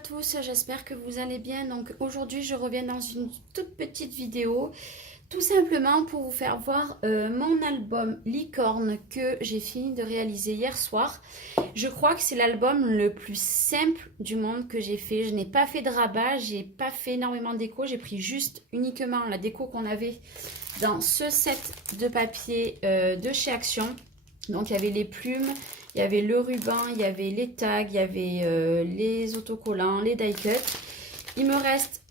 À tous, j'espère que vous allez bien. Donc aujourd'hui je reviens dans une toute petite vidéo, tout simplement pour vous faire voir mon album Licorne que j'ai fini de réaliser hier soir. Je crois que c'est l'album le plus simple du monde que j'ai fait. Je n'ai pas fait de rabat, j'ai pas fait énormément de déco, j'ai pris juste uniquement la déco qu'on avait dans ce set de papier de chez Action. Donc il y avait les plumes, il y avait le ruban, il y avait les tags, il y avait les autocollants, les die cuts. Il me reste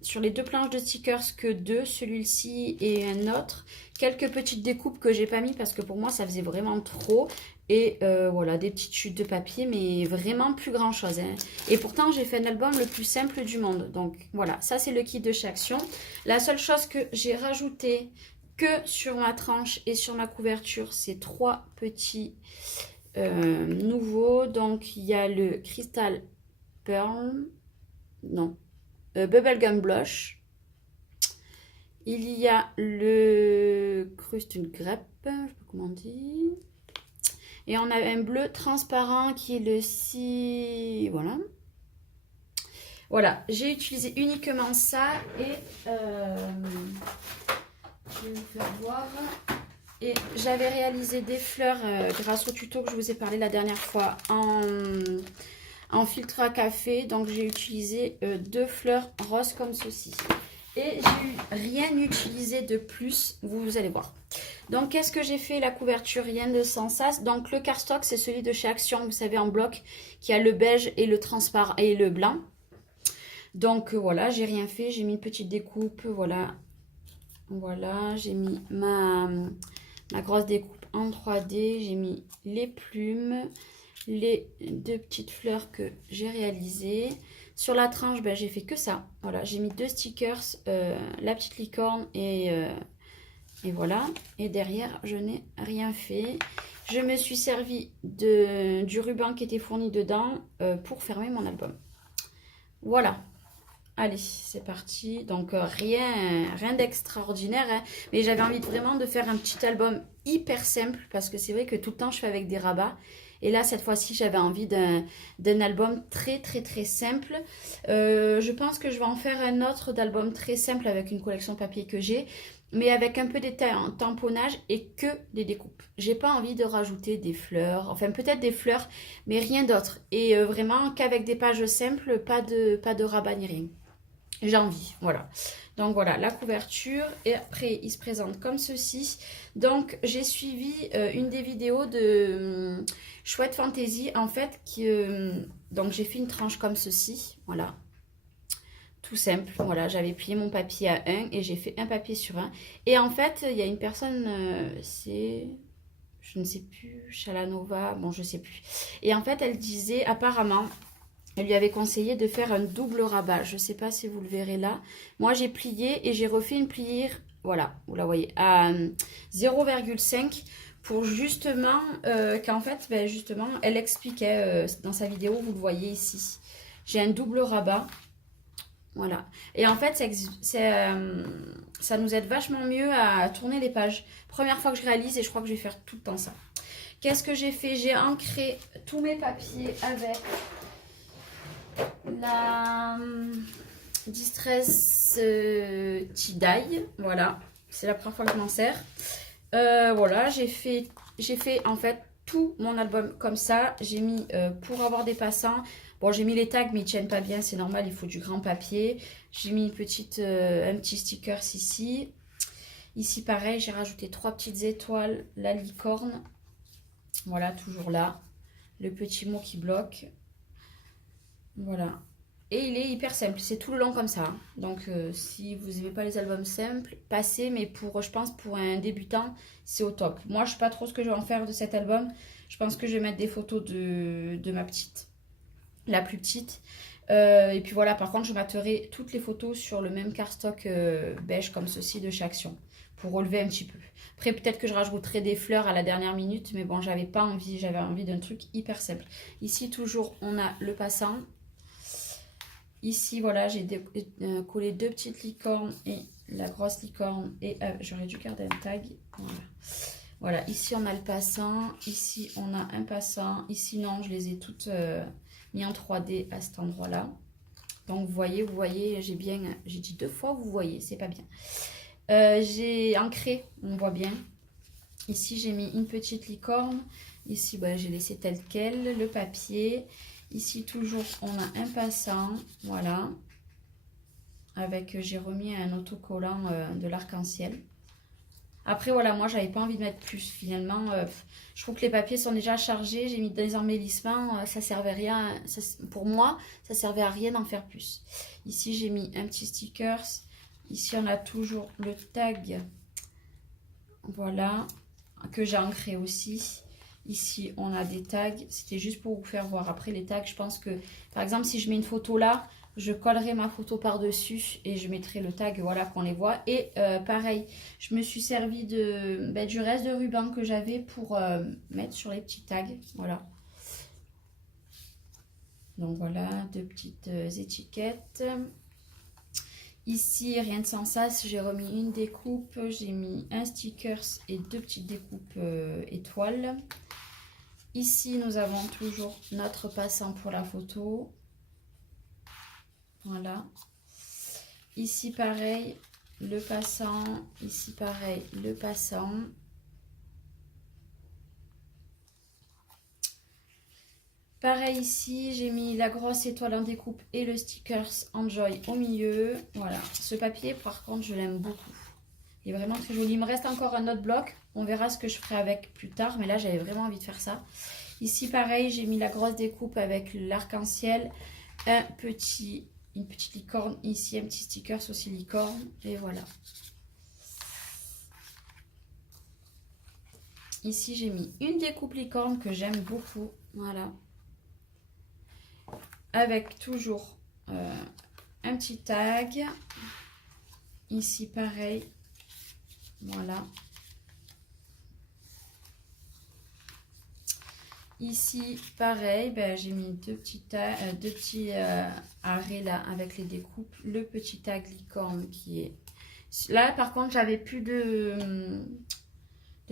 sur les deux planches de stickers que deux, celui-ci et un autre. Quelques petites découpes que j'ai pas mis parce que pour moi ça faisait vraiment trop. Et voilà, des petites chutes de papier, mais vraiment plus grand chose. Hein. Et pourtant, j'ai fait un album le plus simple du monde. Donc voilà, ça c'est le kit de chez Action. La seule chose que j'ai rajouté que sur ma tranche et sur ma couverture, c'est trois petits nouveaux. Donc il y a le Crystal Pearl, non, Bubblegum Blush. Il y a le Crust Grape, je sais pas comment on dit. Et on a un bleu transparent qui est le 6. Voilà. Voilà, j'ai utilisé uniquement ça et je vais vous faire voir. Et j'avais réalisé des fleurs grâce au tuto que je vous ai parlé la dernière fois en filtre à café. Donc j'ai utilisé deux fleurs roses comme ceci. Et j'ai rien utilisé de plus, vous allez voir. Donc qu'est-ce que j'ai fait? La couverture, rien de sans ça. Donc le cardstock, c'est celui de chez Action, vous savez, en bloc, qui a le beige et le transparent et le blanc. Donc voilà, j'ai rien fait, j'ai mis une petite découpe, voilà. Voilà, j'ai mis ma grosse découpe en 3D, j'ai mis les plumes, les deux petites fleurs que j'ai réalisées. Sur la tranche, ben, j'ai fait que ça. Voilà, j'ai mis deux stickers, la petite licorne et voilà. Et derrière, je n'ai rien fait. Je me suis servi du ruban qui était fourni dedans pour fermer mon album. Voilà. Allez, c'est parti. Donc, rien d'extraordinaire. Hein. Mais j'avais envie vraiment de faire un petit album hyper simple. Parce que c'est vrai que tout le temps, je fais avec des rabats. Et là, cette fois-ci, j'avais envie d'un album très, très, très simple. Je pense que je vais en faire un autre d'album très simple avec une collection papier que j'ai. Mais avec un peu de tamponnage et que des découpes. J'ai pas envie de rajouter des fleurs. Enfin, peut-être des fleurs, mais rien d'autre. Et vraiment qu'avec des pages simples, pas de rabat ni rien. J'ai envie, voilà. Donc voilà, la couverture. Et après, il se présente comme ceci. Donc, j'ai suivi une des vidéos de Chouette Fantasy, en fait. Donc, j'ai fait une tranche comme ceci, voilà. Tout simple, voilà. J'avais plié mon papier à 1 et j'ai fait un papier sur 1. Et en fait, il y a une personne, c'est... Je ne sais plus, Chalanova, bon, je sais plus. Et en fait, elle disait, apparemment... Elle lui avait conseillé de faire un double rabat. Je ne sais pas si vous le verrez là. Moi, j'ai plié et j'ai refait une pliure, voilà, vous la voyez, à 0,5 pour justement qu'en fait, ben justement, elle expliquait dans sa vidéo, vous le voyez ici. J'ai un double rabat, voilà. Et en fait, ça nous aide vachement mieux à tourner les pages. Première fois que je réalise et je crois que je vais faire tout le temps ça. Qu'est-ce que j'ai fait? J'ai ancré tous mes papiers avec la Distress Tie-Dye, voilà, c'est la première fois que je m'en sers. Voilà, j'ai fait en fait tout mon album comme ça. J'ai mis pour avoir des passants. Bon, j'ai mis les tags, mais ils tiennent pas bien, c'est normal, il faut du grand papier. J'ai mis un petit sticker ici. Ici, pareil, j'ai rajouté trois petites étoiles, la licorne. Voilà, toujours là. Le petit mot qui bloque. Voilà. Et il est hyper simple, c'est tout le long comme ça. Hein. Donc si vous n'aimez pas les albums simples, passez, mais je pense pour un débutant, c'est au top. Moi, je ne sais pas trop ce que je vais en faire de cet album. Je pense que je vais mettre des photos de ma petite, la plus petite. Et puis voilà, par contre, je mettrai toutes les photos sur le même cardstock beige comme ceci de chez Action, pour relever un petit peu. Après, peut-être que je rajouterai des fleurs à la dernière minute, mais bon, j'avais envie d'un truc hyper simple. Ici, toujours, on a le passant. Ici, voilà, j'ai collé deux petites licornes et la grosse licorne. Et j'aurais dû garder un tag. Voilà. Voilà, ici, on a le passant. Ici, on a un passant. Ici, non, je les ai toutes mis en 3D à cet endroit-là. Donc vous voyez, j'ai dit 2 fois, vous voyez, c'est pas bien. J'ai ancré, on voit bien. Ici, j'ai mis une petite licorne. Ici, j'ai laissé tel quel, le papier. Ici, toujours, on a un passant, voilà. Avec, j'ai remis un autocollant de l'arc-en-ciel. Après, voilà, moi, j'avais pas envie de mettre plus. Finalement, je trouve que les papiers sont déjà chargés. J'ai mis des embellissements, ça servait à rien. Pour moi, ça servait à rien d'en faire plus. Ici, j'ai mis un petit stickers. Ici, on a toujours le tag, voilà, que j'ai ancré aussi. Ici, on a des tags. C'était juste pour vous faire voir. Après, les tags, je pense que, par exemple, si je mets une photo là, je collerai ma photo par-dessus et je mettrai le tag, voilà, qu'on les voit. Et pareil, je me suis servi du reste de ruban que j'avais pour mettre sur les petits tags, voilà. Donc voilà, 2 petites étiquettes. Ici, rien de sans sas, j'ai remis une découpe, j'ai mis un stickers et 2 petites découpes étoiles. Ici, nous avons toujours notre passant pour la photo. Voilà. Ici, pareil, le passant. Ici, pareil, le passant. Pareil ici, j'ai mis la grosse étoile en découpe et le stickers Enjoy au milieu. Voilà, ce papier, par contre, je l'aime beaucoup. Il est vraiment très joli. Il me reste encore un autre bloc. On verra ce que je ferai avec plus tard. Mais là, j'avais vraiment envie de faire ça. Ici, pareil, j'ai mis la grosse découpe avec l'arc-en-ciel. Une petite licorne ici. Un petit stickers aussi licorne. Et voilà. Ici, j'ai mis une découpe licorne que j'aime beaucoup. Voilà. Avec toujours un petit tag. Ici, pareil. Voilà. Ici, pareil, j'ai mis deux petits arrêts là avec les découpes. Le petit tag licorne qui est... Là, par contre, j'avais plus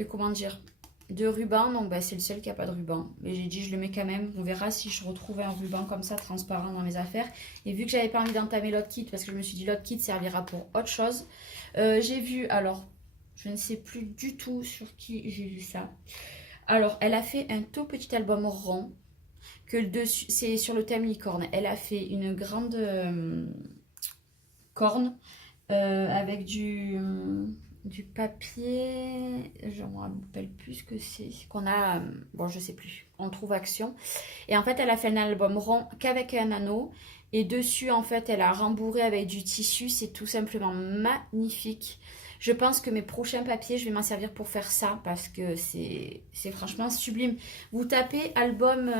comment dire, de ruban. Donc, c'est le seul qui n'a pas de ruban. Mais j'ai dit, je le mets quand même. On verra si je retrouve un ruban comme ça, transparent dans mes affaires. Et vu que j'avais pas envie d'entamer l'autre kit, parce que je me suis dit, l'autre kit servira pour autre chose. J'ai vu, alors, je ne sais plus du tout sur qui j'ai vu ça. Alors, elle a fait un tout petit album rond, que le dessus, c'est sur le thème licorne. Elle a fait une grande corne avec du papier, je ne me rappelle plus ce que c'est, qu'on a, bon, je sais plus, on trouve Action. Et en fait, elle a fait un album rond qu'avec un anneau. Et dessus, en fait, elle a rembourré avec du tissu. C'est tout simplement magnifique. Je pense que mes prochains papiers, je vais m'en servir pour faire ça parce que c'est franchement sublime. Vous tapez album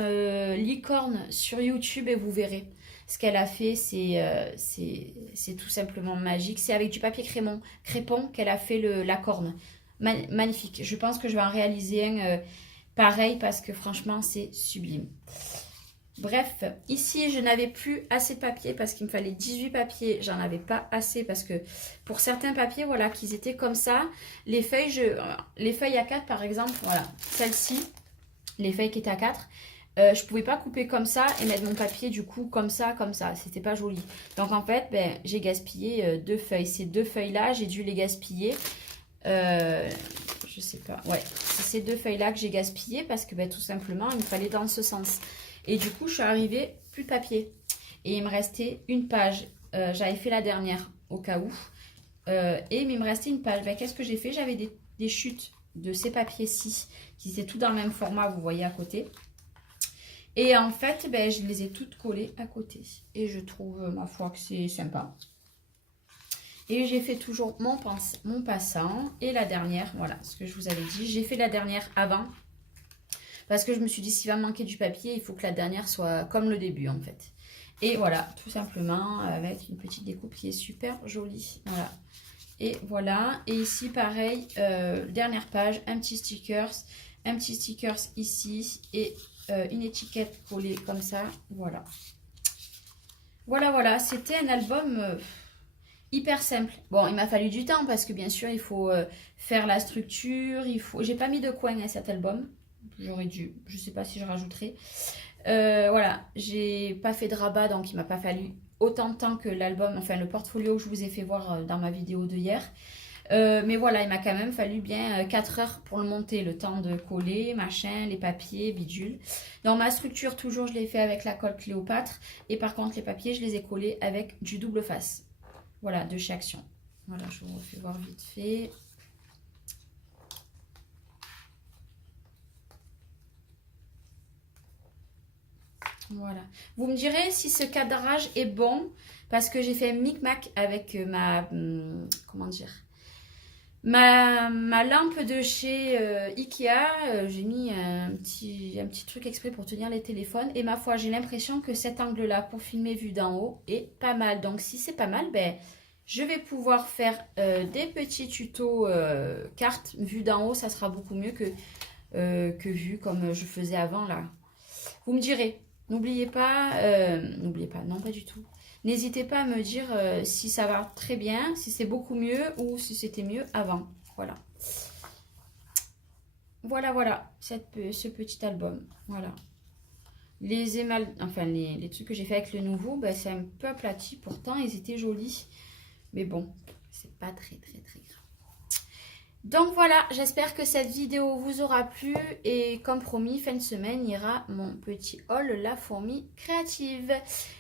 licorne sur YouTube et vous verrez. Ce qu'elle a fait, c'est tout simplement magique. C'est avec du papier crépon qu'elle a fait la corne. Magnifique. Je pense que je vais en réaliser un pareil parce que franchement, c'est sublime. Bref, ici, je n'avais plus assez de papier parce qu'il me fallait 18 papiers. J'en avais pas assez parce que pour certains papiers, voilà, qu'ils étaient comme ça. Les feuilles à 4, par exemple, voilà, celle-ci, les feuilles qui étaient à 4, je pouvais pas couper comme ça et mettre mon papier du coup comme ça. C'était pas joli. Donc en fait, j'ai gaspillé 2 feuilles. Ces 2 feuilles-là, j'ai dû les gaspiller. Je sais pas, ouais, c'est ces 2 feuilles-là que j'ai gaspillées parce que tout simplement, il me fallait dans ce sens. Et du coup, je suis arrivée, plus de papier. Et il me restait une page. J'avais fait la dernière au cas où. Et il me restait une page. Qu'est-ce que j'ai fait? J'avais des chutes de ces papiers-ci qui étaient tout dans le même format, vous voyez à côté. Et en fait, je les ai toutes collées à côté. Et je trouve, ma foi, que c'est sympa. Et j'ai fait toujours mon passant. Et la dernière, voilà ce que je vous avais dit. J'ai fait la dernière avant. Parce que je me suis dit, s'il va me manquer du papier, il faut que la dernière soit comme le début, en fait. Et voilà, tout simplement, avec une petite découpe qui est super jolie. Voilà. Et voilà. Et ici, pareil, dernière page, un petit stickers ici. Et une étiquette collée comme ça. Voilà. Voilà. C'était un album hyper simple. Bon, il m'a fallu du temps parce que, bien sûr, il faut faire la structure. J'ai pas mis de coin à cet album. J'aurais dû, je sais pas si je rajouterai. Voilà, j'ai pas fait de rabat, donc il m'a pas fallu autant de temps que l'album, enfin le portfolio que je vous ai fait voir dans ma vidéo de hier. Mais voilà, il m'a quand même fallu bien 4 heures pour le monter, le temps de coller, machin, les papiers, bidule. Dans ma structure, toujours, je l'ai fait avec la colle Cléopâtre. Et par contre, les papiers, je les ai collés avec du double face. Voilà, de chez Action. Voilà, je vous refais voir vite fait. Voilà. Vous me direz si ce cadrage est bon, parce que j'ai fait un micmac avec ma... comment dire, ma lampe de chez Ikea, j'ai mis un petit truc exprès pour tenir les téléphones. Et ma foi, j'ai l'impression que cet angle-là pour filmer vu d'en haut est pas mal. Donc si c'est pas mal, ben, je vais pouvoir faire des petits tutos cartes. Vu d'en haut, ça sera beaucoup mieux que vu comme je faisais avant là. Vous me direz, n'oubliez pas, non pas du tout. N'hésitez pas à me dire si ça va très bien, si c'est beaucoup mieux ou si c'était mieux avant. Voilà. Voilà, ce petit album. Voilà. Les émals, enfin les trucs que j'ai fait avec le nouveau, ben, c'est un peu aplati. Pourtant, ils étaient jolis. Mais bon, c'est pas très grave. Donc voilà, j'espère que cette vidéo vous aura plu et comme promis, fin de semaine ira mon petit haul La Fourmi Créative.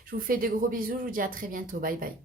Je vous fais de gros bisous, je vous dis à très bientôt, bye bye.